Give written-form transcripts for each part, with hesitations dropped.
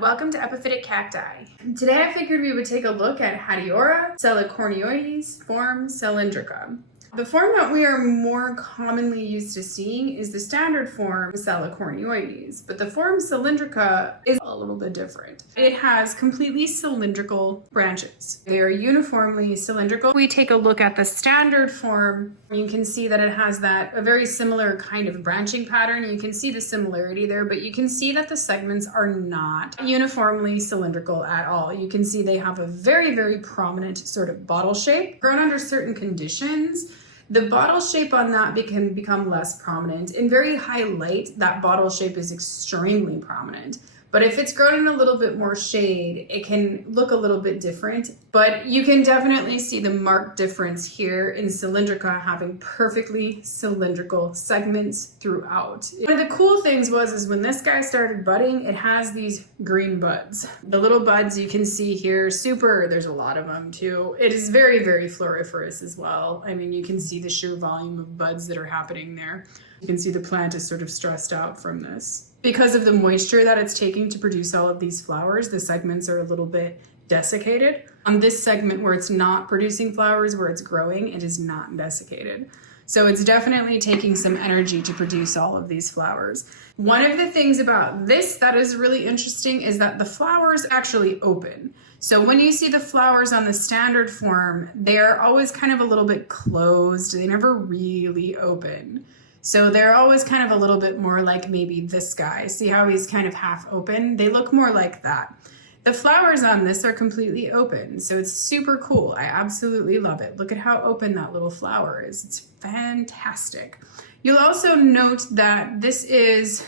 and welcome to Epiphytic Cacti. Today I figured we would take a look at Hatiora, Salicornioides, form Cylindrica. The form that we are more commonly used to seeing is the standard form Salicornioides, but the form Cylindrica is a little bit different. It has completely cylindrical branches. They are uniformly cylindrical. If we take a look at the standard form, you can see that it has a very similar kind of branching pattern. You can see the similarity there, but you can see that the segments are not uniformly cylindrical at all. You can see they have a very, very prominent sort of bottle shape. Grown under certain conditions, the bottle shape on that can become less prominent. In very high light, that bottle shape is extremely prominent. But if it's grown in a little bit more shade, it can look a little bit different. But you can definitely see the marked difference here in Cylindrica having perfectly cylindrical segments throughout. One of the cool things is when this guy started budding, it has these green buds. The little buds you can see here, there's a lot of them too. It is very, very floriferous as well. I mean, you can see the sheer volume of buds that are happening there. You can see the plant is sort of stressed out from this. Because of the moisture that it's taking to produce all of these flowers, the segments are a little bit desiccated. On this segment where it's not producing flowers, where it's growing, it is not desiccated. So it's definitely taking some energy to produce all of these flowers. One of the things about this that is really interesting is that the flowers actually open. So when you see the flowers on the standard form, they're always kind of a little bit closed. They never really open. So they're always kind of a little bit more like maybe this guy. See how he's kind of half open? They look more like that. The flowers on this are completely open, so it's super cool. I absolutely love it. Look at how open that little flower is. It's fantastic. You'll also note that this is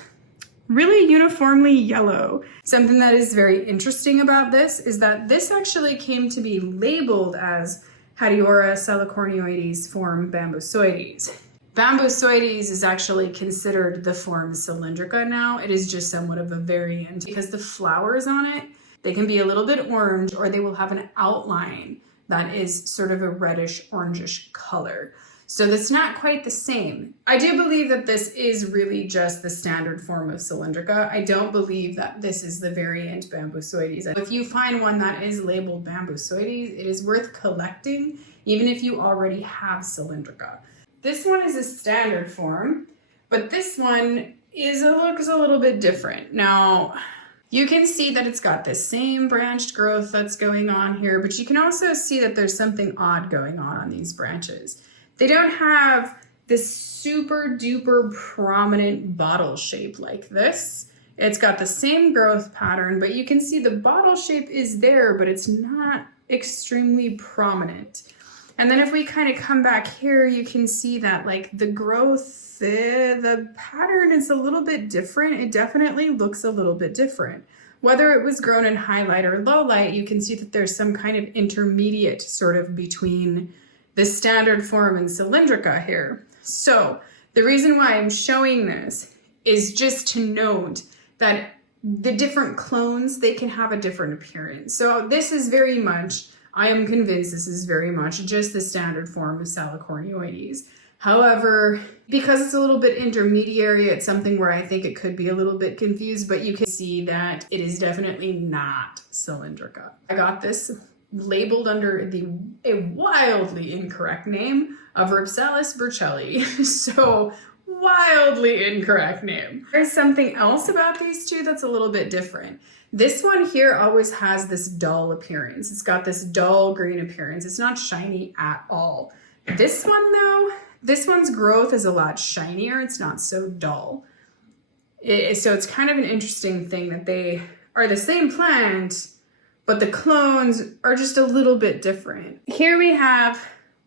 really uniformly yellow. Something that is very interesting about this is that this actually came to be labeled as Hatiora Salicornioides form Bambusoides. Bambusoides is actually considered the form Cylindrica now. It is just somewhat of a variant because the flowers on it, they can be a little bit orange or they will have an outline that is sort of a reddish orangish color. So that's not quite the same. I do believe that this is really just the standard form of Cylindrica. I don't believe that this is the variant Bambusoides. If you find one that is labeled Bambusoides, it is worth collecting even if you already have Cylindrica. This one is a standard form, but this one looks a little bit different. Now, you can see that it's got the same branched growth that's going on here, but you can also see that there's something odd going on these branches. They don't have this super duper prominent bottle shape like this. It's got the same growth pattern, but you can see the bottle shape is there, but it's not extremely prominent. And then if we kind of come back here, you can see that like the growth, the pattern is a little bit different. It definitely looks a little bit different. Whether it was grown in high light or low light, you can see that there's some kind of intermediate sort of between the standard form and Cylindrica here. So the reason why I'm showing this is just to note that the different clones, they can have a different appearance. So this is very much, I am convinced this is very much just the standard form of Salicornioides. However, because it's a little bit intermediary, it's something where I think it could be a little bit confused, but you can see that it is definitely not Cylindrica. I got this labeled under a wildly incorrect name of Ripsalis burchelli. So wildly incorrect name. There's something else about these two that's a little bit different. This one here always has this dull appearance. It's got this dull green appearance. It's not shiny at all. This one though, this one's growth is a lot shinier. It's not so dull. So it's kind of an interesting thing that they are the same plant, but the clones are just a little bit different. Here we have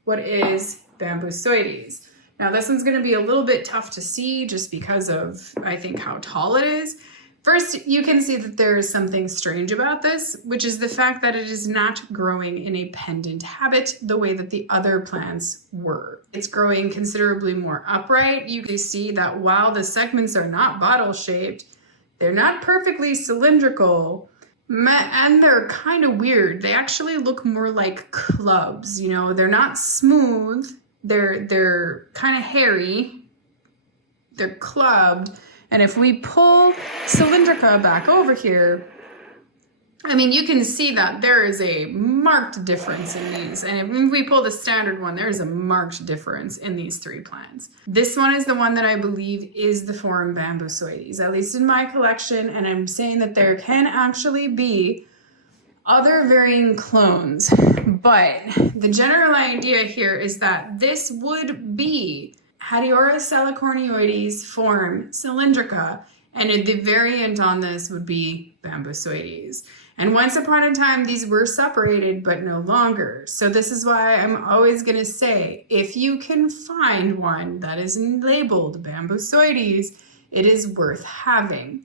what is Bambusoides. Now this one's gonna be a little bit tough to see just because of, I think, how tall it is. First, you can see that there is something strange about this, which is the fact that it is not growing in a pendant habit the way that the other plants were. It's growing considerably more upright. You can see that while the segments are not bottle-shaped, they're not perfectly cylindrical, and they're kind of weird. They actually look more like clubs, you know? They're not smooth, they're kind of hairy, they're clubbed. And if we pull Cylindrica back over here, I mean, you can see that there is a marked difference in these. And if we pull the standard one, there's a marked difference in these three plants. This one is the one that I believe is the form Bambusoides, at least in my collection. And I'm saying that there can actually be other varying clones. But the general idea here is that this would be Hatiora Salicornioides form Cylindrica. And the variant on this would be Bambusoides. And once upon a time, these were separated, but no longer. So this is why I'm always going to say, if you can find one that is labeled Bambusoides, it is worth having.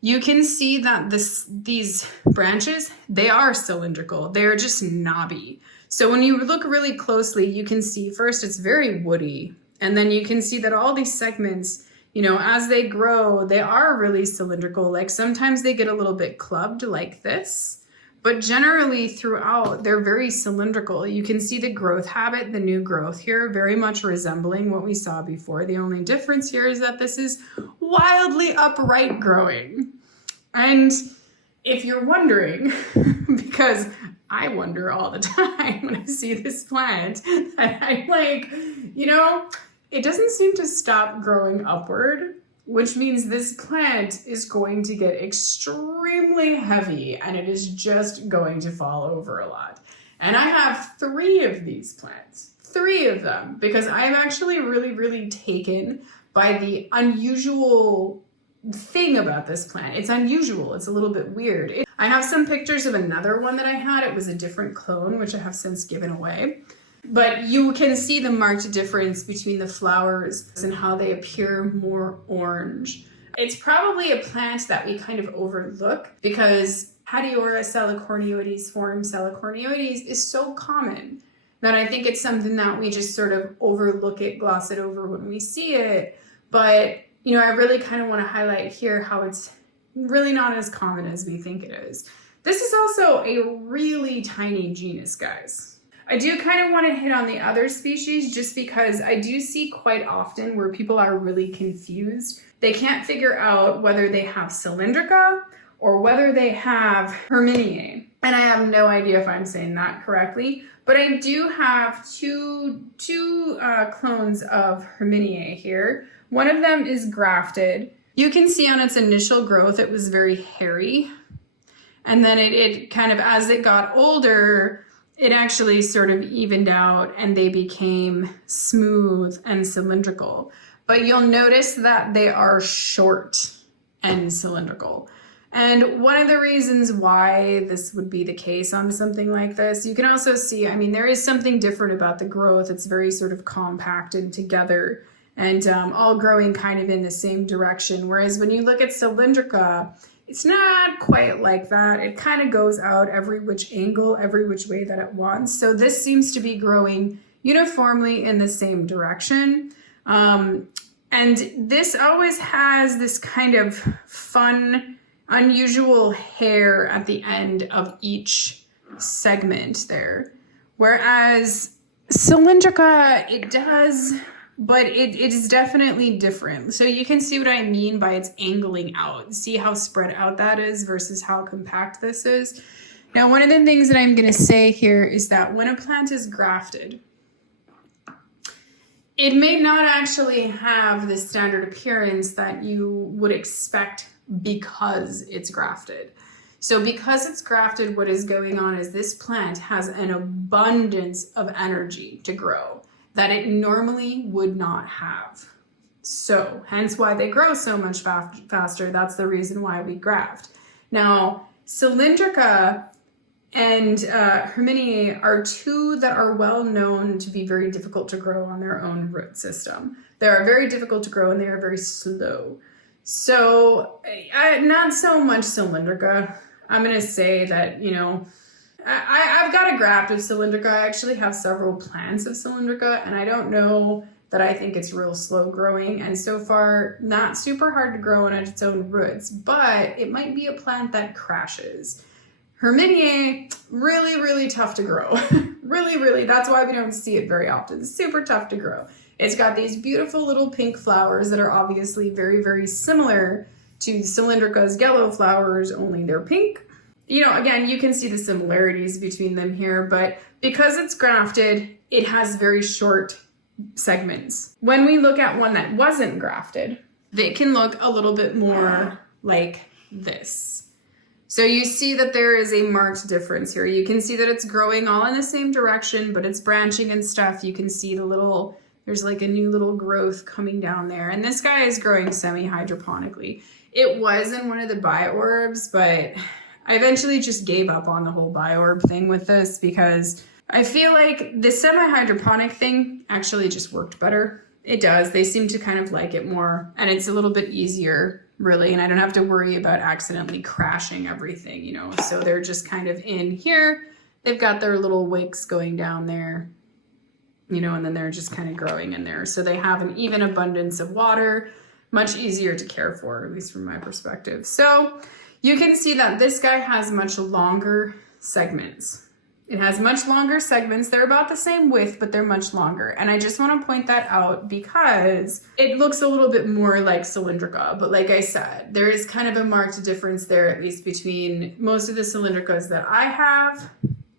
You can see that these branches, they are cylindrical. They're just knobby. So when you look really closely, you can see first it's very woody. And then you can see that all these segments, you know, as they grow, they are really cylindrical. Like sometimes they get a little bit clubbed like this, but generally throughout, they're very cylindrical. You can see the growth habit, the new growth here, very much resembling what we saw before. The only difference here is that this is wildly upright growing. And if you're wondering, because I wonder all the time when I see this plant, that I'm like, you know, it doesn't seem to stop growing upward, which means this plant is going to get extremely heavy and it is just going to fall over a lot. And I have 3 of these plants, 3 of them, because I'm actually really, really taken by the unusual thing about this plant. It's unusual. It's a little bit weird. I have some pictures of another one that I had. It was a different clone, which I have since given away. But you can see the marked difference between the flowers and how they appear more orange. It's probably a plant that we kind of overlook because Hatiora Salicornioides form Salicornioides is so common that I think it's something that we just sort of overlook it, gloss it over when we see it. But, you know, I really kind of want to highlight here how it's really not as common as we think it is. This is also a really tiny genus, guys. I do kind of want to hit on the other species just because I do see quite often where people are really confused. They can't figure out whether they have Cylindrica or whether they have Herminiae. And I have no idea if I'm saying that correctly, but I do have two clones of Herminiae here. One of them is Grafted. You can see on its initial growth, it was very hairy. And then it kind of, as it got older, it actually sort of evened out and they became smooth and cylindrical. But you'll notice that they are short and cylindrical. And one of the reasons why this would be the case on something like this, you can also see, I mean, there is something different about the growth. It's very sort of compacted together and all growing kind of in the same direction. Whereas when you look at Cylindrica, it's not quite like that. It kind of goes out every which angle, every which way that it wants. So this seems to be growing uniformly in the same direction. And this always has this kind of fun, unusual hair at the end of each segment there. Whereas Cylindrica, it does, but it is definitely different. So you can see what I mean by its angling out. See how spread out that is versus how compact this is. Now, one of the things that I'm going to say here is that when a plant is grafted, it may not actually have the standard appearance that you would expect because it's grafted. So because it's grafted, what is going on is this plant has an abundance of energy to grow that it normally would not have. So hence why they grow so much faster. That's the reason why we graft. Now, Cylindrica and Herminiae are 2 that are well known to be very difficult to grow on their own root system. They are very difficult to grow and they are very slow. So not so much Cylindrica. I'm going to say that, you know, I've got a graft of Cylindrica. I actually have several plants of Cylindrica, and I don't know that I think it's real slow growing, and so far not super hard to grow on its own roots, but it might be a plant that crashes. Herminiae, really, really tough to grow. Really, that's why we don't see it very often. It's super tough to grow. It's got these beautiful little pink flowers that are obviously very, very similar to Cylindrica's yellow flowers, only they're pink. You know, again, you can see the similarities between them here, but because it's grafted, it has very short segments. When we look at one that wasn't grafted, they can look a little bit more like this. So you see that there is a marked difference here. You can see that it's growing all in the same direction, but it's branching and stuff. You can see there's like a new little growth coming down there. And this guy is growing semi-hydroponically. It was in one of the biorbs, but I eventually just gave up on the whole bioorb thing with this because I feel like the semi-hydroponic thing actually just worked better. It does. They seem to kind of like it more, and it's a little bit easier, really, and I don't have to worry about accidentally crashing everything, you know. So they're just kind of in here. They've got their little wicks going down there, you know, and then they're just kind of growing in there. So they have an even abundance of water, much easier to care for, at least from my perspective. So you can see that this guy has much longer segments. It has much longer segments. They're about the same width, but they're much longer. And I just want to point that out because it looks a little bit more like Cylindrica. But like I said, there is kind of a marked difference there, at least between most of the Cylindricas that I have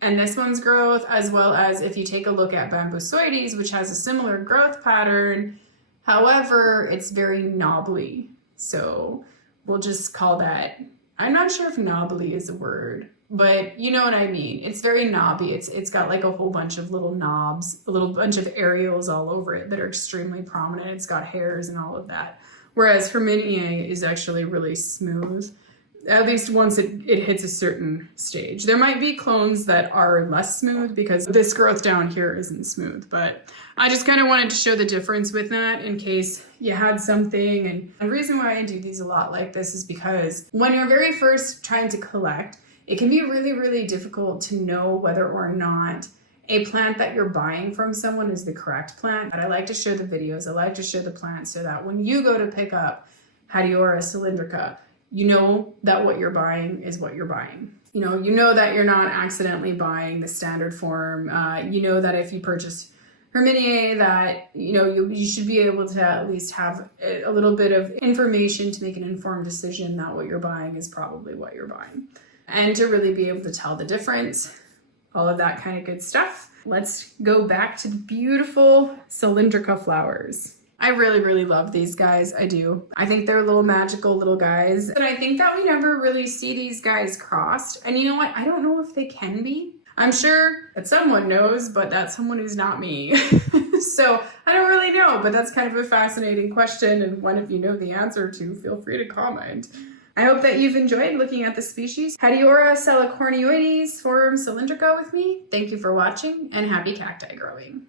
and this one's growth, as well as if you take a look at Bambusoides, which has a similar growth pattern. However, it's very knobbly. So we'll just call that, I'm not sure if knobbly is a word, but you know what I mean. It's very knobby. It's got like a whole bunch of little knobs, a little bunch of areoles all over it that are extremely prominent. It's got hairs and all of that. Whereas Herminiae is actually really smooth, at least once it hits a certain stage. There might be clones that are less smooth because this growth down here isn't smooth, but I just kind of wanted to show the difference with that in case you had something. And the reason why I do these a lot like this is because when you're very first trying to collect, it can be really, really difficult to know whether or not a plant that you're buying from someone is the correct plant. But I like to share the videos. I like to share the plants so that when you go to pick up Hatiora Cylindrica, you know that what you're buying is what you're buying. You know that you're not accidentally buying the standard form. You know that if you purchase Herminiae, that you should be able to at least have a little bit of information to make an informed decision that what you're buying is probably what you're buying. And to really be able to tell the difference, all of that kind of good stuff. Let's go back to the beautiful Cylindrica flowers. I really, really love these guys. I do. I think they're little magical little guys. And I think that we never really see these guys crossed. And you know what? I don't know if they can be. I'm sure that someone knows, but that's someone who's not me. So I don't really know, but that's kind of a fascinating question. And one, if you know the answer to, feel free to comment. I hope that you've enjoyed looking at the species Hatiora Salicornioides form Cylindrica with me. Thank you for watching and happy cacti growing.